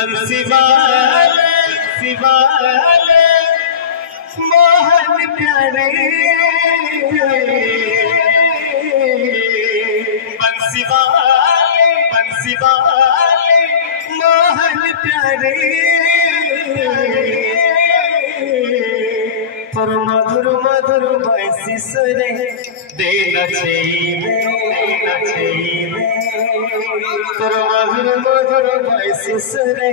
बंसी वाले शिवाले मोहन प्यारे बंसी वाले मोहन प्यारे पर मधुर मधुर वैसी सुरे देना चाहिए पर मधुर मधुर वैसी सुरे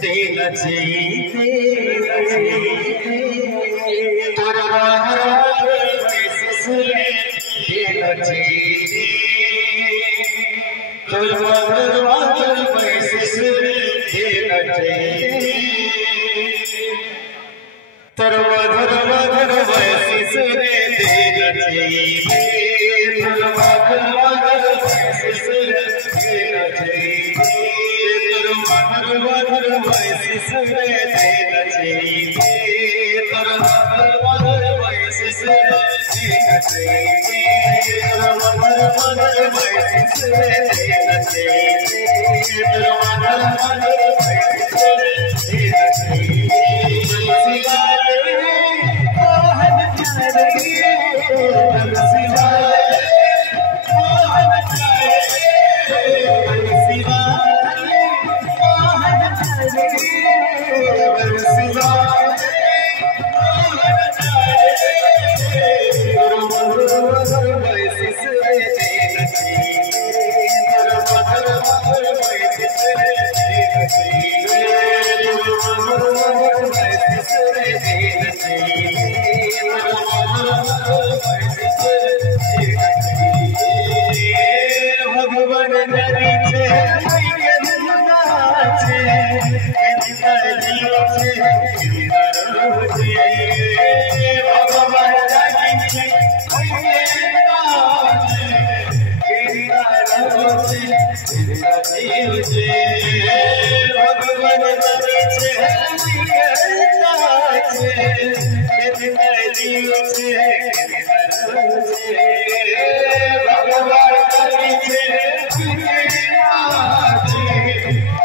देना चाहिए पर मधुर मधुर वैसी सुरे देना चाहिए पर मधुर मधुर वैसी सुरे देना चाहिए तर मधुर मधुर वैसी सुरे देना चाहिए तर मधुर मधुर वैसी सुरे देना चाहिए तर मधुर मधुर वैसी सुरे देना चाहिए तर मधुर मधुर वैसी सुरे देना चाहिए तर मधुर मधुर वैसी सुरे देना चाहिए तर मधुर मधुर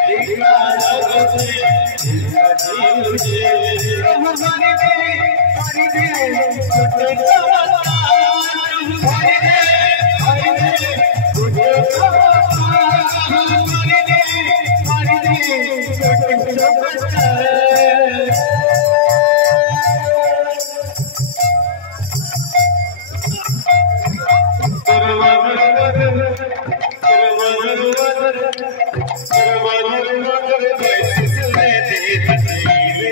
वैसी सुरे देना चाहिए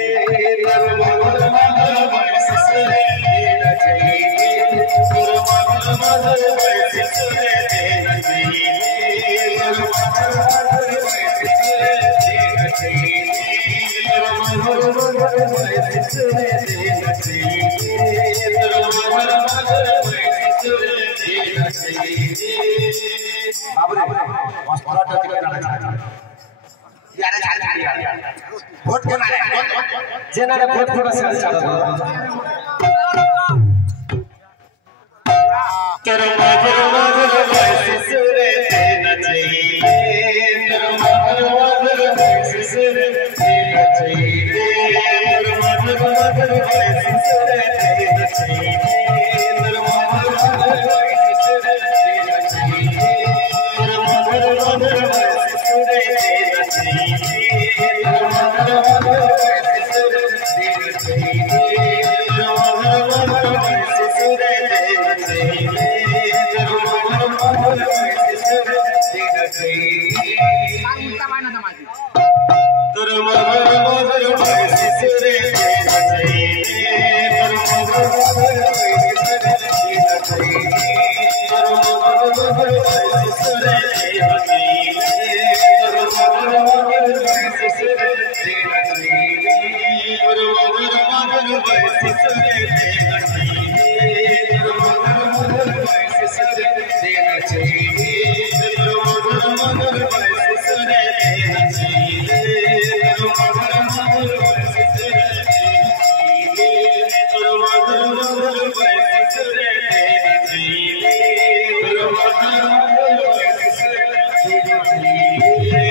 जेनारे भोट के बस चल तेरे मधुर मधुर वैसी सुरे देना चाहिए तेरे मधुर मधुर वैसी सुरे देना चाहिए तेरे मधुर मधुर वैसी सुरे देना चाहिए तेरे मधुर मधुर वैसी सुरे देना चाहिए तेरे मधुर मधुर वैसी सुरे देना चाहिए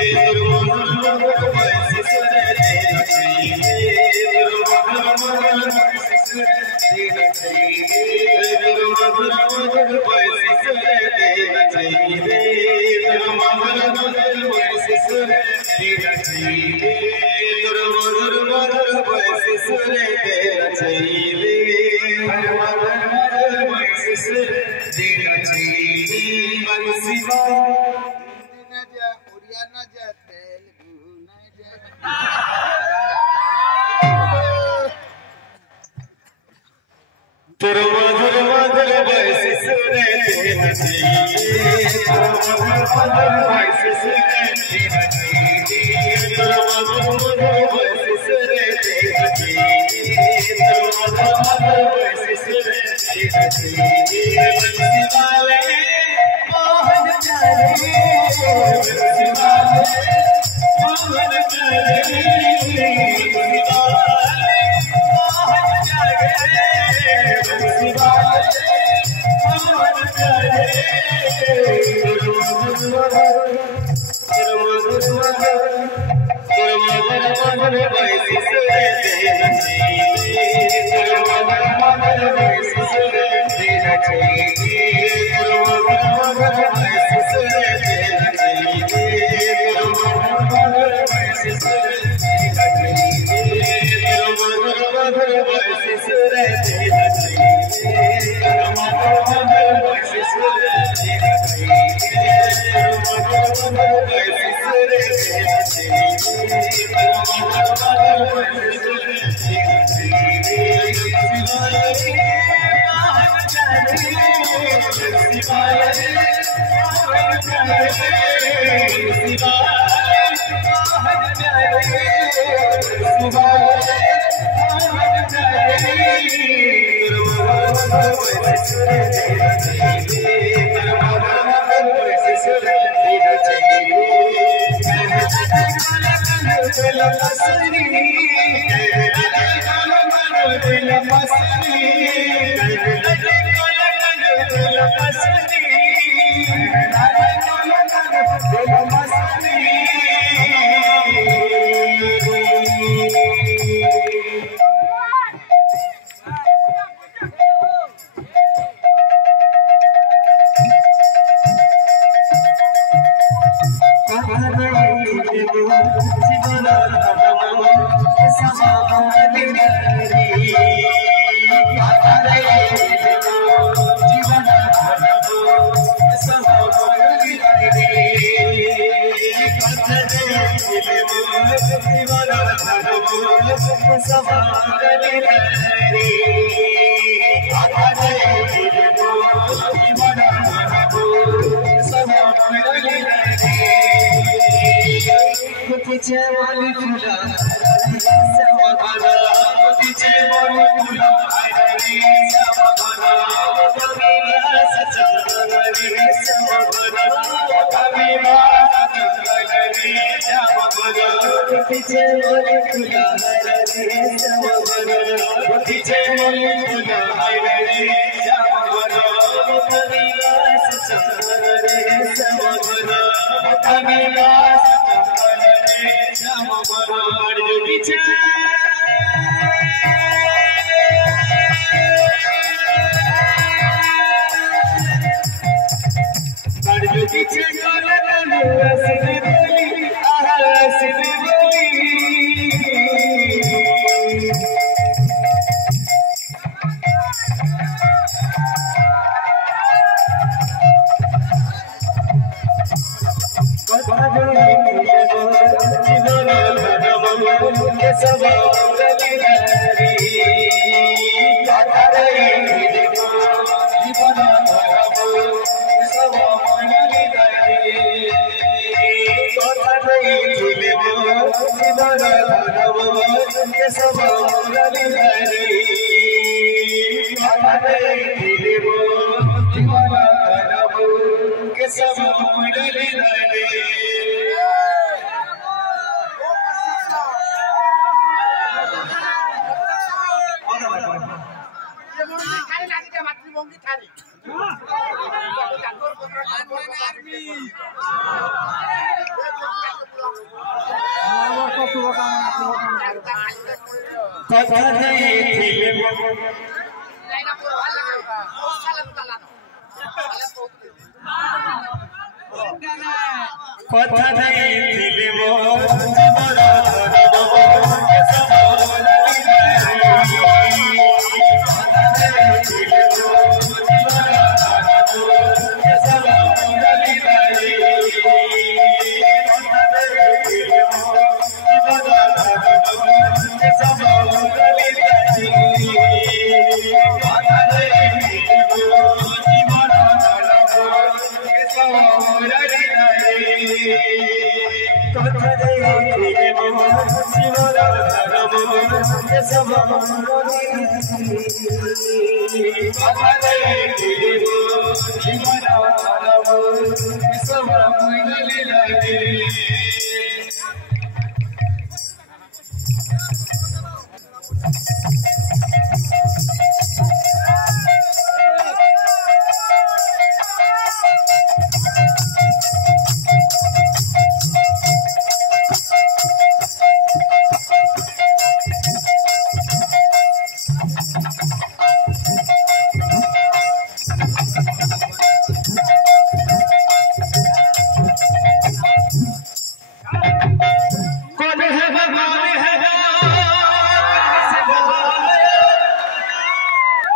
तेरे मधुर मधुर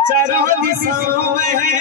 चारों दिशाओं में है